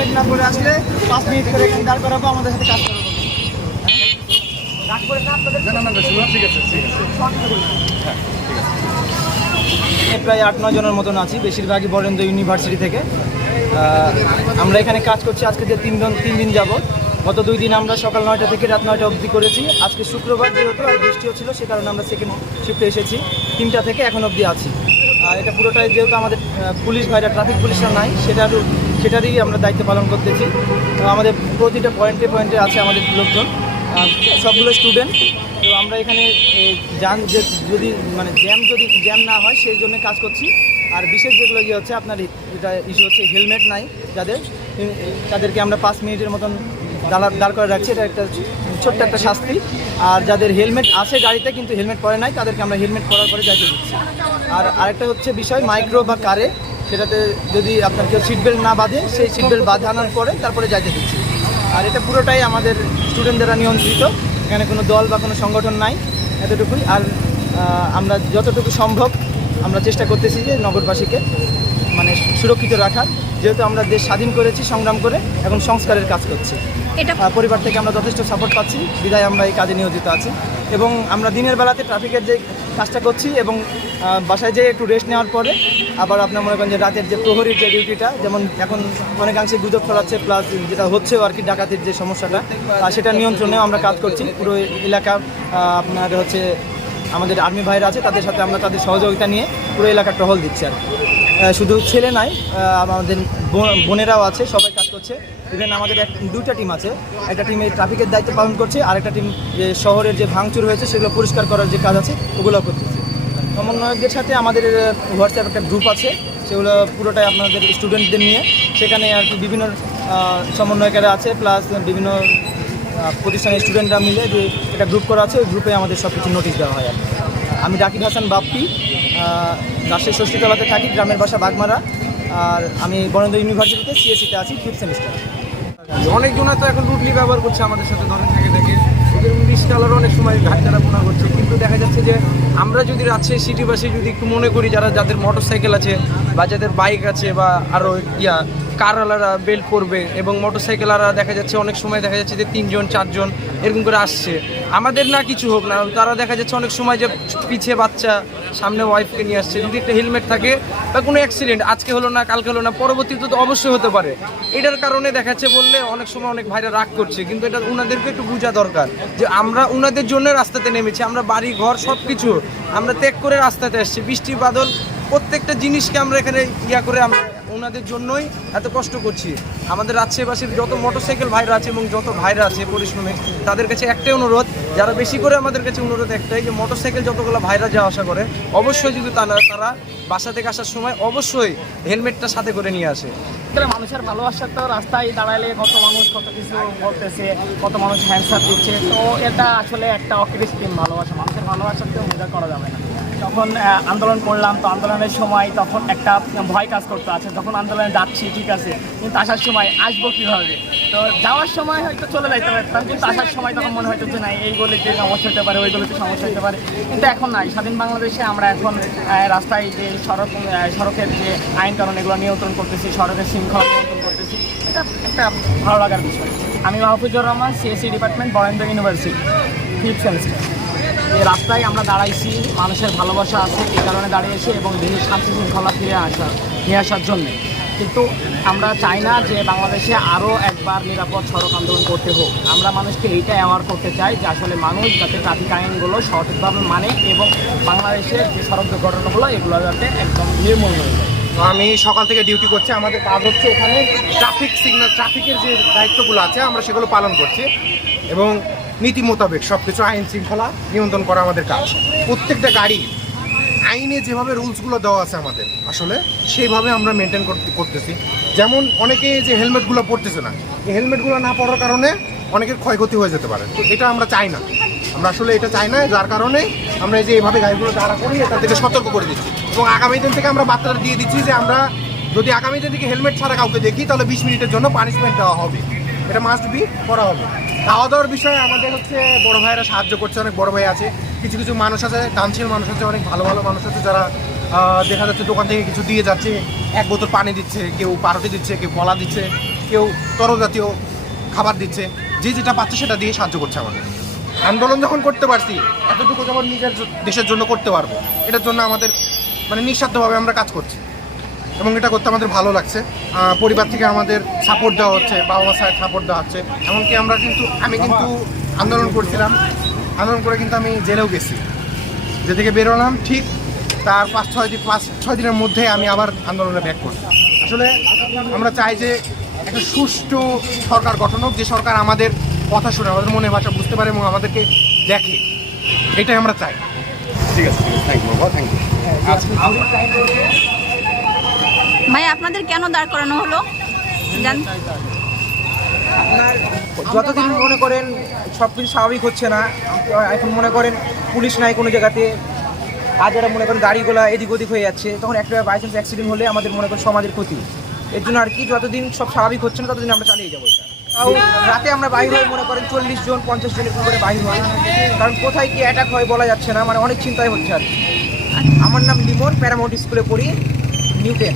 Helmet না পরে আসলে পাঁচ মিনিট করে এখানে দাঁড় করাবো আমাদের সাথে কাজ করাবো। এ প্রায় আট নয় জনের মতন আছি বেশিরভাগই বরেন্দ্র ইউনিভার্সিটি থেকে। আমরা এখানে কাজ করছি আজকে যে তিন দিন তিন দিন যাব গত দুই দিন আমরা সকাল নয়টা থেকে রাত নয়টা অবধি করেছি। আজকে শুক্রবার যেহেতু আর বৃষ্টিও ছিল সে কারণে আমরা সেকেন্ড শিফটে এসেছি। তিনটা থেকে এখন অবধি আছি। আর এটা পুরোটাই যেহেতু আমাদের পুলিশ ভাইরা ট্রাফিক পুলিশরা নাই সেটার সেটারই আমরা দায়িত্ব পালন করতেছি। তো আমাদের প্রতিটা পয়েন্টে পয়েন্টে আছে আমাদের লোকজন। সবগুলো স্টুডেন্ট তো আমরা এখানে যান যে, যদি মানে জ্যাম যদি, জ্যাম না হয়, সেই জন্য কাজ করছি। আর বিশেষ যেগুলো ইয়ে হচ্ছে, আপনার এটা ইস্যু হচ্ছে হেলমেট নাই। যাদের তাদেরকে আমরা পাঁচ মিনিটের মতন দাঁড়া, দাঁড় করে রাখছি। এটা একটা ছোট্ট একটা শাস্তি। আর যাদের হেলমেট আছে গাড়িতে, কিন্তু হেলমেট পরে নাই, তাদেরকে আমরা হেলমেট পরার পরে যাইতে দিচ্ছি। আর আরেকটা হচ্ছে বিষয় মাইক্রো বা কারে সেটাতে যদি আপনার কেউ সিট বেল্ট না বাঁধে সেই সিট বেল্ট বাঁধানোর পরে তারপরে যাইতে দিচ্ছি। আর এটা পুরোটাই আমাদের স্টুডেন্ট দ্বারা নিয়ন্ত্রিত। এখানে কোনো দল বা কোনো সংগঠন নাই এতটুকুই। আর আমরা যতটুকু সম্ভব আমরা চেষ্টা করতেছি যে নগরবাসীকে মানে সুরক্ষিত রাখার। যেহেতু আমরা দেশ স্বাধীন করেছি সংগ্রাম করে এখন সংস্কারের কাজ করছি। এটা পরিবার থেকে আমরা যথেষ্ট সাপোর্ট পাচ্ছি। বিদায় আমরা এই কাজে নিয়োজিত আছি। এবং আমরা দিনের বেলাতে ট্রাফিকের যে কাজটা করছি এবং বাসায় যেয়ে একটু রেস্ট নেওয়ার পরে আবার আপনার মনে করেন যে রাতের যে প্রহরীর যে ডিউটিটা যেমন এখন অনেকাংশে গুজব ছড়াচ্ছে প্লাস যেটা হচ্ছে আর কি ডাকাতির যে সমস্যাটা সেটা নিয়ন্ত্রণেও আমরা কাজ করছি পুরো এলাকা আপনার হচ্ছে আমাদের আর্মি ভাইরা আছে, তাদের সাথে আমরা তাদের সহযোগিতা নিয়ে পুরো এলাকা টহল দিচ্ছি আর। শুধু ছেলে নাই আমাদের বোন- বোনেরাও আছে, সবাই কাজ করছে ইভেন আমাদের এক দুইটা টিম আছে। একটা টিমে ট্রাফিকের দায়িত্ব পালন করছে, আর একটা টিম যে শহরের যে ভাঙচুর হয়েছে, সেগুলো পরিষ্কার করার যে কাজ আছে ওগুলো করতেছে। সমন্বয়কদের সাথে আমাদের হোয়াটসঅ্যাপ একটা গ্রুপ আছে, সেগুলো পুরোটাই আপনাদের স্টুডেন্টদের নিয়ে। সেখানে আর কি বিভিন্ন সমন্বয়কারা আছে প্লাস বিভিন্ন প্রতিষ্ঠানের স্টুডেন্টরা মিলে যে একটা গ্রুপ করা আছে, ওই গ্রুপে আমাদের সব কিছু নোটিশ দেওয়া হয় আর আমি ডাকির হাসান বাপ্পি রাজশাহী ষষ্ঠীতলাতে থাকি, গ্রামের বাসা বাগমারা। আর আমি বরেন্দ্র ইউনিভার্সিটিতে সিএসিতে আছি ফিফথ সেমিস্টার অনেকজনা তো এখন রুটলি ব্যবহার করছে আমাদের সাথে, ধরেন থাকে থেকে। এদের রিক্সাওয়ালারও অনেক সময় ঘাট বোনা করছে। কিন্তু দেখা যাচ্ছে যে আমরা যদি রাজশাহী সিটিবাসী যদি একটু মনে করি যারা, যাদের মোটর সাইকেল আছে বা যাদের বাইক আছে বা আরও ইয়া কারওয়ালারা বেল্ট করবে এবং মোটর সাইকেলাররা দেখা যাচ্ছে অনেক সময় দেখা যাচ্ছে যে তিনজন, চারজন এরকম করে আসছে। আমাদের না কিছু হোক না, তারা দেখা যাচ্ছে অনেক সময় যে পিছিয়ে বাচ্চা সামনে ওয়াইফকে নিয়ে আসছে। যদি একটা হেলমেট থাকে বা কোনো অ্যাক্সিডেন্ট আজকে হলো না, কালকে হলো না, পরবর্তীতে তো অবশ্যই হতে পারে। এটার কারণে দেখাচ্ছে বললে অনেক সময় অনেক ভাইরা রাগ করছে, কিন্তু এটা ওনাদেরকে একটু বোঝা দরকার যে আমরা ওনাদের জন্য রাস্তাতে নেমেছি, আমরা বাড়ি, ঘর সব কিছু আমরা ত্যাগ করে রাস্তাতে আসছি। বৃষ্টি, বাদল, প্রত্যেকটা জিনিসকে আমরা এখানে ইয়া করে আমরা ওনাদের জন্যই এত কষ্ট করছি। আমাদের রাজশাহীবাসীর যত মোটরসাইকেল ভাইরা আছে এবং যত ভাইরা আছে পরিশ্রমে, তাদের কাছে একটাই অনুরোধ, যারা বেশি করে আমাদের কাছে অনুরোধ একটাই যে মোটরসাইকেল যতগুলো ভাইরা যাওয়া আসা করে, অবশ্যই যদি তারা তারা বাসা থেকে আসার সময় অবশ্যই হেলমেটটা সাথে করে নিয়ে আসে। মানুষের ভালোবাসা তো রাস্তায় দাঁড়ালে কত মানুষ কত কিছু বলতেছে, কত মানুষ হ্যান্ডসার দিচ্ছে। তো এটা আসলে একটা অকৃত্রিম ভালোবাসা। মানুষের ভালোবাসাকেও মজা করা যাবে না। আন্দোলন করলাম, তো আন্দোলনের সময় তখন একটা ভয় কাজ করতে আছে যখন আন্দোলনে যাচ্ছি, ঠিক আছে, কিন্তু আসার সময় আসব কীভাবে? তো যাওয়ার সময় হয়তো চলে যাইতে পারতাম, কিন্তু আসার সময় তখন মনে হয়তো যে না, এই গলিতে সমস্যা হতে পারে, ওই গলিতে সমস্যা হতে পারে, কিন্তু এখন নাই। স্বাধীন বাংলাদেশে আমরা এখন রাস্তায় যে সড়ক সড়কের যে আইন কানুন, এগুলো নিয়ন্ত্রণ করতেছি, সড়কের শৃঙ্খলা নিয়ন্ত্রণ করতেছি, এটা একটা ভালো লাগার বিষয়। আমি Mahfuzur Rahman, CSC department, Barendra university, fifth semester. এই রাস্তায় আমরা দাঁড়াইছি, মানুষের ভালোবাসা আছে এই কারণে দাঁড়িয়েছি এবং দেশের শান্তি শৃঙ্খলা ফিরে আসা, নিয়ে আসার জন্য। কিন্তু আমরা চাই না যে বাংলাদেশে আরও একবার নিরাপদ সড়ক আন্দোলন করতে হোক। আমরা মানুষকে এইটা অ্যাওয়ার করতে চাই যে আসলে মানুষ যাতে ট্রাফিক আইনগুলো সঠিকভাবে মানে এবং বাংলাদেশের যে সড়ক দুর্ঘটনাগুলো, এগুলো যাতে একদম নির্মূল হয়ে যায়। আমি সকাল থেকে ডিউটি করছি। আমাদের কাজ হচ্ছে এখানে ট্রাফিক সিগন্যাল ট্রাফিকের যে দায়িত্বগুলো আছে, আমরা সেগুলো পালন করছি এবং নীতি মোতাবেক সব কিছু আইন শৃঙ্খলা নিয়ন্ত্রণ করা আমাদের কাজ। প্রত্যেকটা গাড়ি আইনে যেভাবে রুলসগুলো দেওয়া আছে আমাদের, আসলে সেইভাবে আমরা মেনটেন করতেছি। যেমন অনেকে যে হেলমেটগুলো পরতেছে না, এই হেলমেটগুলো না পরার কারণে অনেকের ক্ষয়ক্ষতি হয়ে যেতে পারে। তো এটা আমরা চাই না। আমরা আসলে এটা চাই না, যার কারণে আমরা এই যে এইভাবে গাড়িগুলো দাঁড়া করি থেকে সতর্ক করে দিচ্ছি। এবং আগামী দিন থেকে আমরা বার্তাটা দিয়ে দিচ্ছি যে আমরা যদি আগামী দিন থেকে হেলমেট ছাড়া কাউকে দেখি, তাহলে বিশ মিনিটের জন্য পানিশমেন্ট দেওয়া হবে। এটা মাস্ট বি করা হবে। খাওয়া দাওয়ার বিষয়ে আমাদের হচ্ছে বড় ভাইয়েরা সাহায্য করছে, অনেক বড় ভাই আছে। কিছু কিছু মানুষ আছে, দানশীল মানুষ আছে, অনেক ভালো ভালো মানুষ আছে যারা দেখা যাচ্ছে দোকান থেকে কিছু দিয়ে যাচ্ছে, এক বোতল পানি দিচ্ছে, কেউ পারোটি দিচ্ছে, কেউ কলা দিচ্ছে, কেউ তরল জাতীয় খাবার দিচ্ছে। যে যেটা পাচ্ছে সেটা দিয়ে সাহায্য করছে আমাদের। আন্দোলন যখন করতে পারছি, এতটুকু যখন নিজের দেশের জন্য করতে পারব, এটার জন্য আমাদের মানে নিঃস্বার্থভাবে আমরা কাজ করছি। এবং এটা করতে আমাদের ভালো লাগছে। পরিবার থেকে আমাদের সাপোর্ট দেওয়া হচ্ছে বাবা মা সাপোর্ট দেওয়া হচ্ছে। এমনকি আমরা কিন্তু, আমি কিন্তু আন্দোলন করছিলাম। আন্দোলন করে কিন্তু আমি জেলেও গেছি। যে থেকে বেরোলাম, ঠিক তার পাঁচ, ছয় দিন পাঁচ, ছয় দিনের মধ্যে আমি আবার আন্দোলনে ব্যাক করছি। আসলে আমরা চাই যে একটা সুষ্ঠু সরকার গঠন হোক, যে সরকার আমাদের কথা শুনে আমাদের মনে ভাষা বুঝতে পারে এবং আমাদেরকে দেখে। এটাই আমরা চাই। ঠিক আছে থ্যাংক ইউ বাবা থ্যাংক ইউ ভাই আপনাদের কেন দাঁড় করানো হলো? আপনার যতদিন মনে করেন সব কিছু স্বাভাবিক হচ্ছে না এখন মনে করেন পুলিশ নাই কোনো জায়গাতে হাজারা মনে করেন গাড়িগুলো এদিক ওদিক হয়ে যাচ্ছে তখন একটা বাই চান্স অ্যাক্সিডেন্ট হলে আমাদের মনে করেন সমাজের ক্ষতি। এর জন্য আর কি যতদিন সব স্বাভাবিক হচ্ছে না ততদিন আমরা চালিয়ে যাব এটা। রাতে আমরা বাইর হই, মনে করেন চল্লিশ জন, পঞ্চাশ জনের উপরে বাইর হয় কারণ কোথায় কি অ্যাটাক হয় বলা যাচ্ছে না মানে অনেক চিন্তায় হচ্ছে আর আমার নাম লিমন, প্যারামাউন্ট স্কুলে পড়ি, নিউটেন।